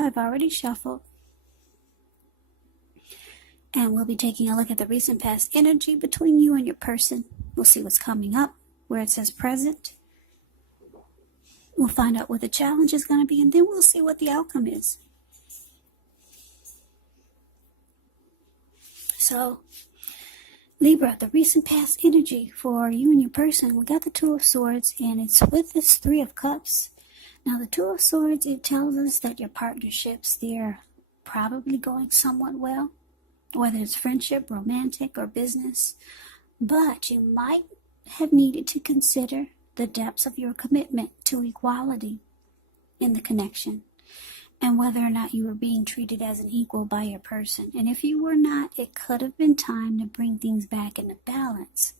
I've already shuffled. And we'll be taking a look at the recent past energy between you and your person. We'll see what's coming up, where it says present. We'll find out what the challenge is going to be, and then we'll see what the outcome is. So, Libra, the recent past energy for you and your person. We got the Two of Swords, and it's with this Three of Cups. Now, the Two of Swords, it tells us that your partnerships, they're probably going somewhat well, whether it's friendship, romantic, or business. But you might have needed to consider the depths of your commitment to equality in the connection, and whether or not you were being treated as an equal by your person. And if you were not, it could have been time to bring things back into balance.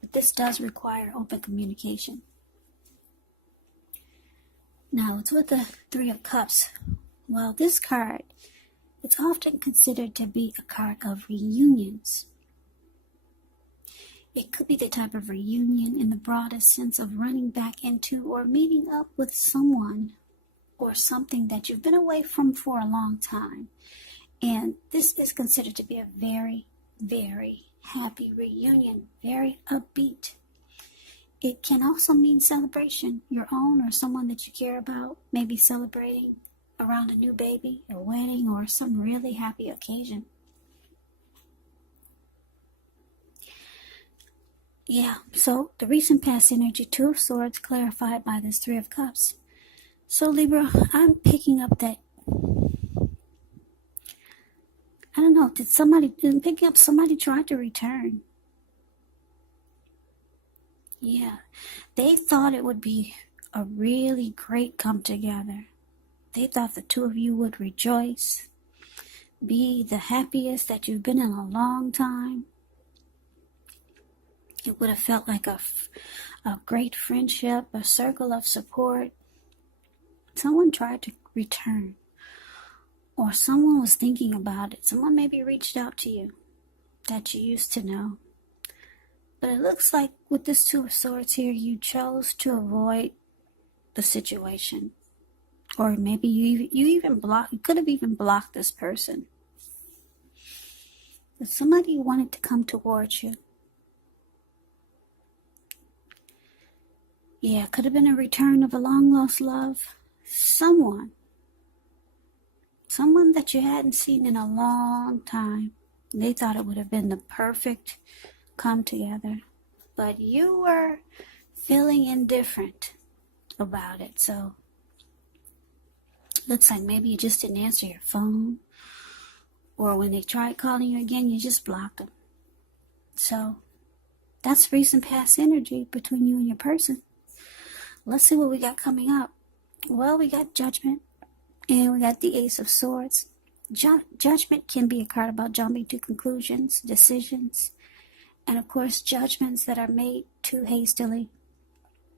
But this does require open communication. Now, it's with the Three of Cups. Well, this card, it's often considered to be a card of reunions. It could be the type of reunion in the broadest sense of running back into or meeting up with someone or something that you've been away from for a long time. And this is considered to be a very, very happy reunion, very upbeat. It can also mean celebration, your own or someone that you care about, maybe celebrating around a new baby, a wedding, or some really happy occasion. Yeah, so the recent past energy, Two of Swords, clarified by this Three of Cups. So Libra, I'm picking up that, I don't know, I'm picking up somebody tried to return. Yeah, they thought it would be a really great come together. They thought the two of you would rejoice, be the happiest that you've been in a long time. It would have felt like a great friendship, a circle of support. Someone tried to return, or someone was thinking about it. Someone maybe reached out to you that you used to know. But it looks like with this Two of Swords here, you chose to avoid the situation. Or maybe you could have even blocked this person. But somebody wanted to come towards you. Yeah, it could have been a return of a long-lost love. Someone that you hadn't seen in a long time. They thought it would have been the perfect come together. But you were feeling indifferent about it. So, looks like maybe you just didn't answer your phone. Or when they tried calling you again, you just blocked them. So, that's recent past energy between you and your person. Let's see what we got coming up. Well, we got Judgment, and we got the Ace of Swords. Judgment can be a card about jumping to conclusions, decisions, and of course, judgments that are made too hastily.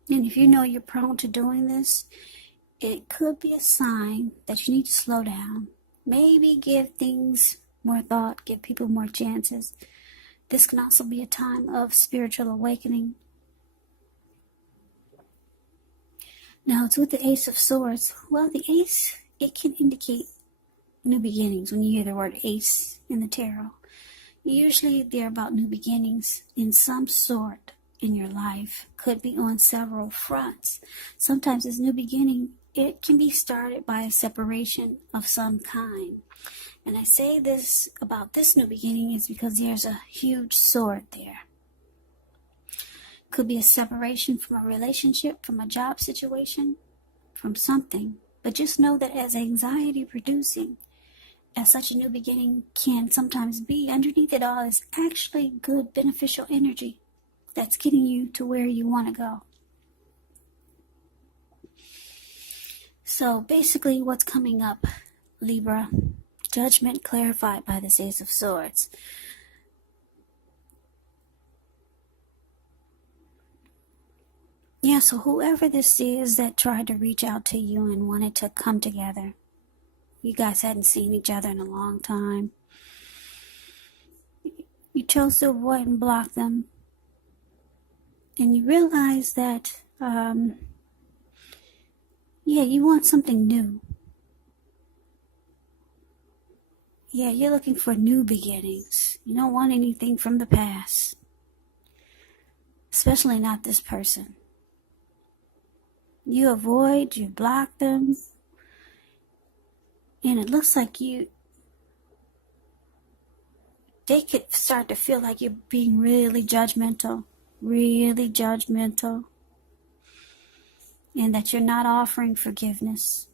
And if you know you're prone to doing this, it could be a sign that you need to slow down. Maybe give things more thought, give people more chances. This can also be a time of spiritual awakening. Now, it's with the Ace of Swords. Well, the Ace, it can indicate new beginnings when you hear the word Ace in the tarot. Usually, they're about new beginnings in some sort in your life. Could be on several fronts. Sometimes this new beginning, it can be started by a separation of some kind. And I say this about this new beginning is because there's a huge sword there. Could be a separation from a relationship, from a job situation, from something. But just know that as anxiety producing, as such a new beginning can sometimes be, underneath it all is actually good, beneficial energy that's getting you to where you want to go. So basically what's coming up, Libra, Judgment clarified by this Ace of Swords. Yeah, so whoever this is that tried to reach out to you and wanted to come together, you guys hadn't seen each other in a long time. You chose to avoid and block them. And you realize that, you want something new. Yeah, you're looking for new beginnings. You don't want anything from the past. Especially not this person. You avoid, you block them. And it looks like they could start to feel like you're being really judgmental. Really judgmental. And that you're not offering forgiveness.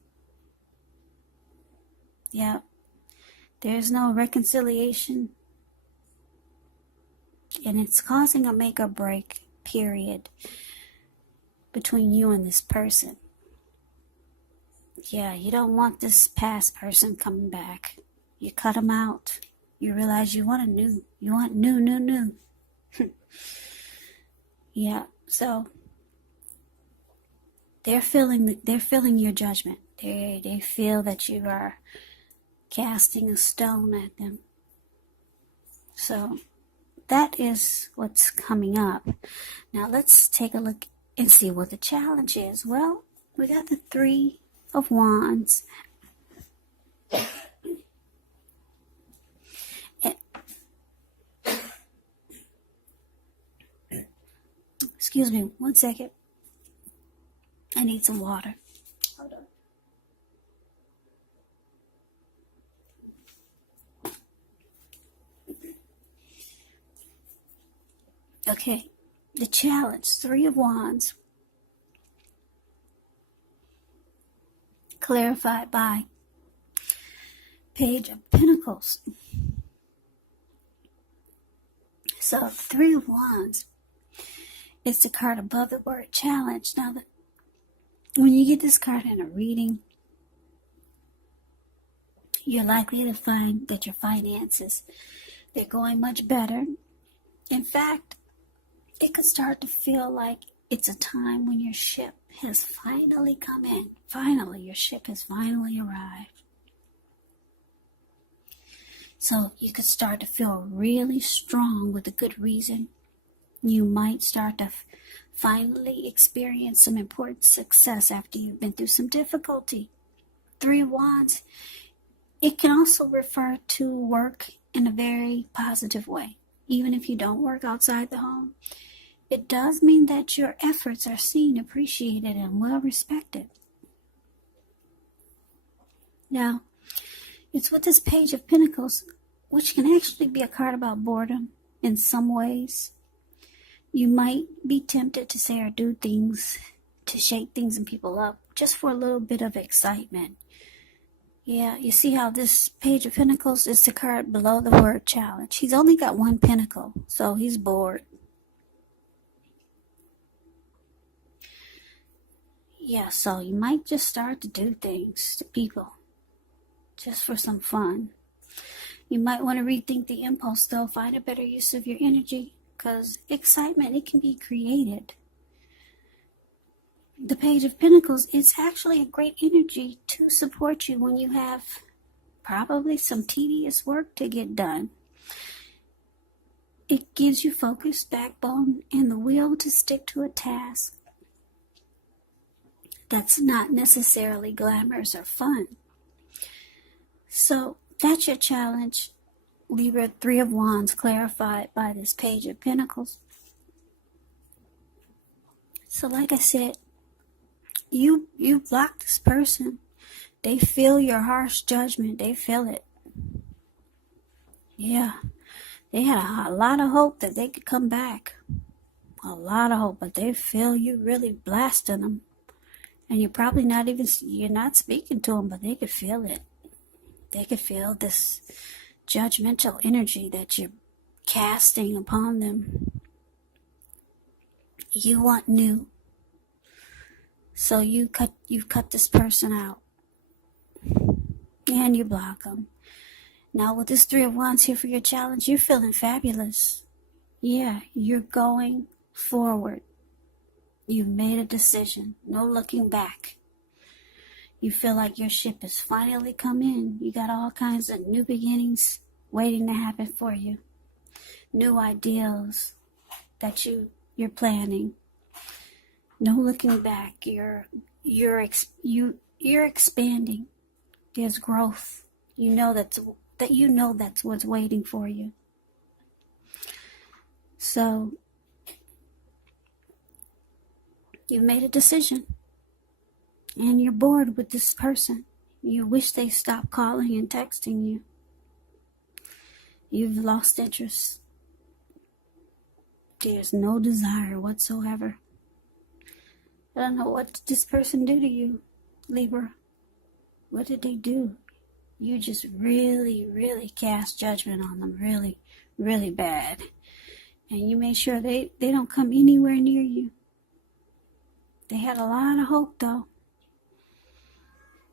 Yeah. There's no reconciliation. And it's causing a make or break period between you and this person. Yeah, you don't want this past person coming back. You cut them out. You realize you want new. Yeah, so they're feeling your judgment. They feel that you are casting a stone at them. So that is what's coming up. Now let's take a look and see what the challenge is. Well, we got the 3 of Wands. Excuse me, 1 second. I need some water. Hold on. Okay, the challenge, 3 of Wands, clarified by Page of Pentacles. So, 3 of Wands is the card above the word challenge. Now, when you get this card in a reading, you're likely to find that your finances, they're going much better. In fact, it could start to feel like it's a time when your ship has finally come in. Finally, your ship has finally arrived. So you could start to feel really strong with a good reason. You might start to finally experience some important success after you've been through some difficulty. 3 of Wands, it can also refer to work in a very positive way. Even if you don't work outside the home, it does mean that your efforts are seen, appreciated, and well respected. Now, it's with this Page of Pentacles, which can actually be a card about boredom in some ways. You might be tempted to say or do things to shake things and people up just for a little bit of excitement. Yeah, you see how this Page of Pentacles is the card below the word challenge. He's only got 1 pentacle, so he's bored. Yeah, so you might just start to do things to people just for some fun. You might want to rethink the impulse, though. Find a better use of your energy, because excitement, it can be created. The Page of Pentacles, it's actually a great energy to support you when you have probably some tedious work to get done. It gives you focus, backbone, and the will to stick to a task that's not necessarily glamorous or fun. So that's your challenge, Libra, 3 of Wands, clarified by this Page of Pentacles. So like I said, you block this person. They feel your harsh judgment. They feel it. Yeah. They had a lot of hope that they could come back. A lot of hope, but they feel you really blasting them. And you're not speaking to them, but they could feel it. They could feel this judgmental energy that you're casting upon them. You want new. So you've cut this person out. And you block them. Now with this 3 of Wands here for your challenge, you're feeling fabulous. Yeah, you're going forward. You've made a decision. No looking back. You feel like your ship has finally come in. You got all kinds of new beginnings waiting to happen for you. New ideals that you're planning. No looking back. You're expanding. There's growth. You know that that you know that's what's waiting for you. So, you've made a decision. And you're bored with this person. You wish they stopped calling and texting you. You've lost interest. There's no desire whatsoever. I don't know, what did this person do to you, Libra? What did they do? You just really, really cast judgment on them. Really, really bad. And you made sure they don't come anywhere near you. They had a lot of hope, though.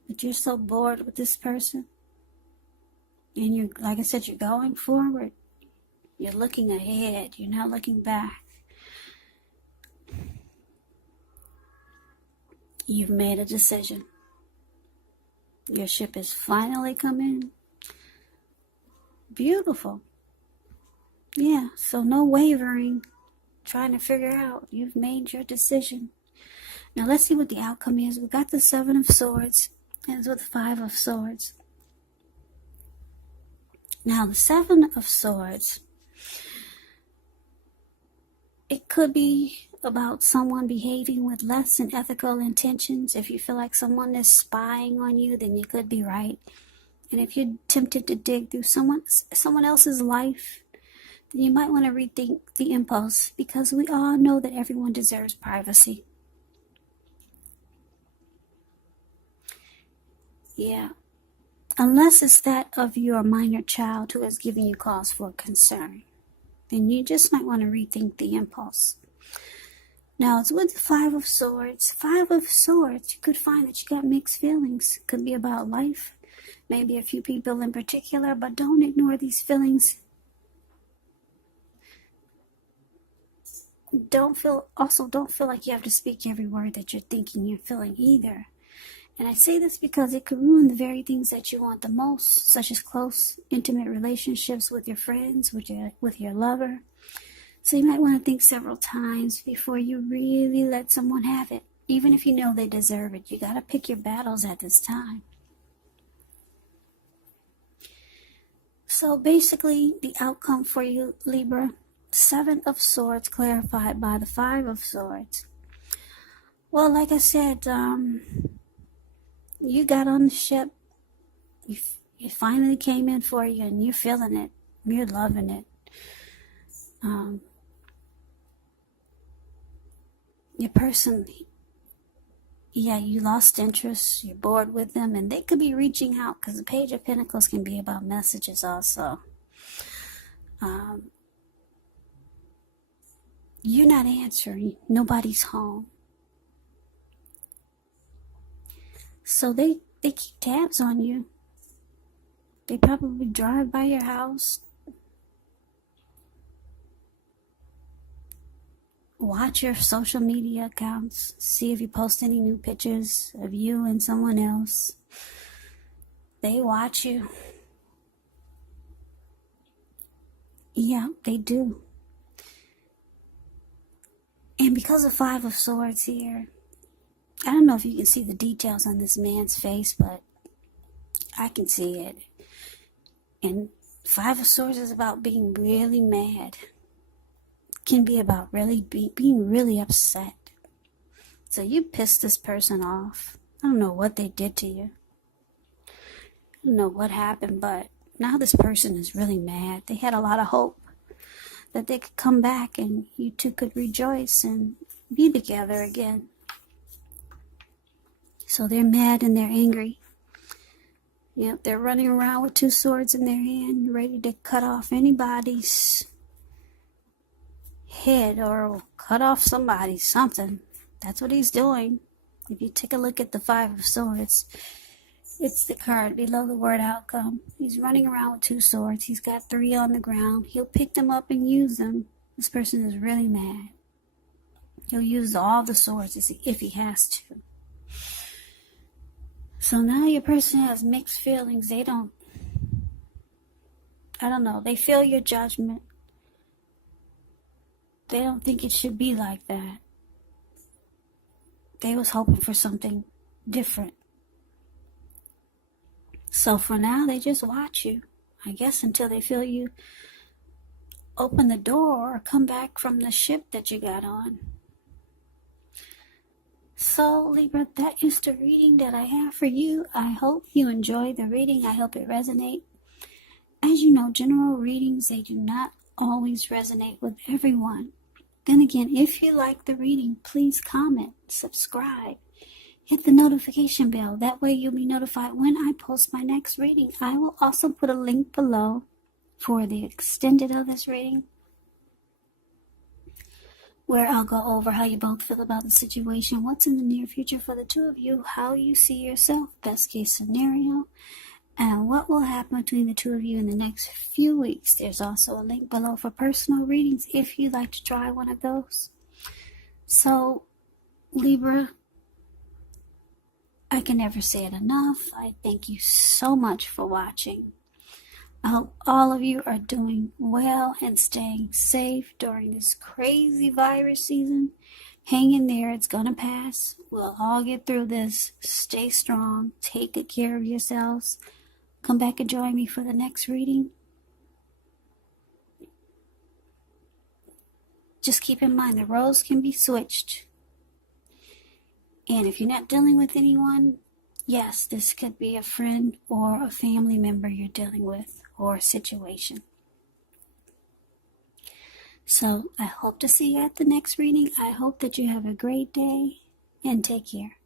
But you're so bored with this person. And you're, like I said, you're going forward. You're looking ahead. You're not looking back. You've made a decision. Your ship has finally come in. Beautiful. Yeah, so no wavering. Trying to figure out. You've made your decision. Now let's see what the outcome is. We got the 7 of Swords. Ends with 5 of Swords. Now the 7 of Swords, it could be about someone behaving with less than ethical intentions. If you feel like someone is spying on you, then you could be right. And if you're tempted to dig through someone else's life, then you might want to rethink the impulse, because we all know that everyone deserves privacy. Yeah. Unless it's that of your minor child who has given you cause for concern, then you just might want to rethink the impulse. Now, it's with the 5 of Swords. 5 of Swords, you could find that you got mixed feelings. Could be about life, maybe a few people in particular, but don't ignore these feelings. Don't feel like you have to speak every word that you're thinking, you're feeling either. And I say this because it could ruin the very things that you want the most, such as close, intimate relationships with your friends, with your lover. So you might want to think several times before you really let someone have it. Even if you know they deserve it, you got to pick your battles at this time. So basically, the outcome for you, Libra, 7 of Swords clarified by the 5 of Swords. Well, like I said, you got on the ship, it finally came in for you, and you're feeling it, you're loving it. Your person, yeah, you lost interest, you're bored with them, and they could be reaching out, because the Page of Pentacles can be about messages also. You're not answering, nobody's home. So they keep tabs on you. They probably drive by your house, watch your social media accounts, see if you post any new pictures of you and someone else. They watch you. Yeah, they do. And because of 5 of Swords here, I don't know if you can see the details on this man's face, but I can see it. And 5 of Swords is about being really mad. Can be about really being really upset. So you pissed this person off. I don't know what they did to you. I don't know what happened, but now this person is really mad. They had a lot of hope that they could come back and you two could rejoice and be together again. So they're mad and they're angry. Yep, they're running around with 2 swords in their hand, ready to cut off anybody's head or cut off something. That's what he's doing. If you take a look at the 5 of Swords, it's the card below the word outcome. He's running around with 2 swords. He's got 3 on the ground. He'll pick them up and use them. This person is really mad. He'll use all the swords if he has to. So now your person has mixed feelings. I don't know. They feel your judgment. They don't think it should be like that. They was hoping for something different. So for now, they just watch you. I guess until they feel you open the door or come back from the ship that you got on. So, Libra, that is the reading that I have for you. I hope you enjoy the reading. I hope it resonates. As you know, general readings, they do not always resonate with everyone. Then again, if you like the reading, please comment, subscribe, hit the notification bell. That way you'll be notified when I post my next reading. I will also put a link below for the extended of this reading, where I'll go over how you both feel about the situation, what's in the near future for the two of you, how you see yourself, best case scenario, and what will happen between the two of you in the next few weeks. There's also a link below for personal readings if you'd like to try one of those. So, Libra, I can never say it enough. I thank you so much for watching. I hope all of you are doing well and staying safe during this crazy virus season. Hang in there, it's gonna pass. We'll all get through this. Stay strong, take good care of yourselves. Come back and join me for the next reading. Just keep in mind the roles can be switched. And if you're not dealing with anyone, yes, this could be a friend or a family member you're dealing with, or a situation. So I hope to see you at the next reading. I hope that you have a great day and take care.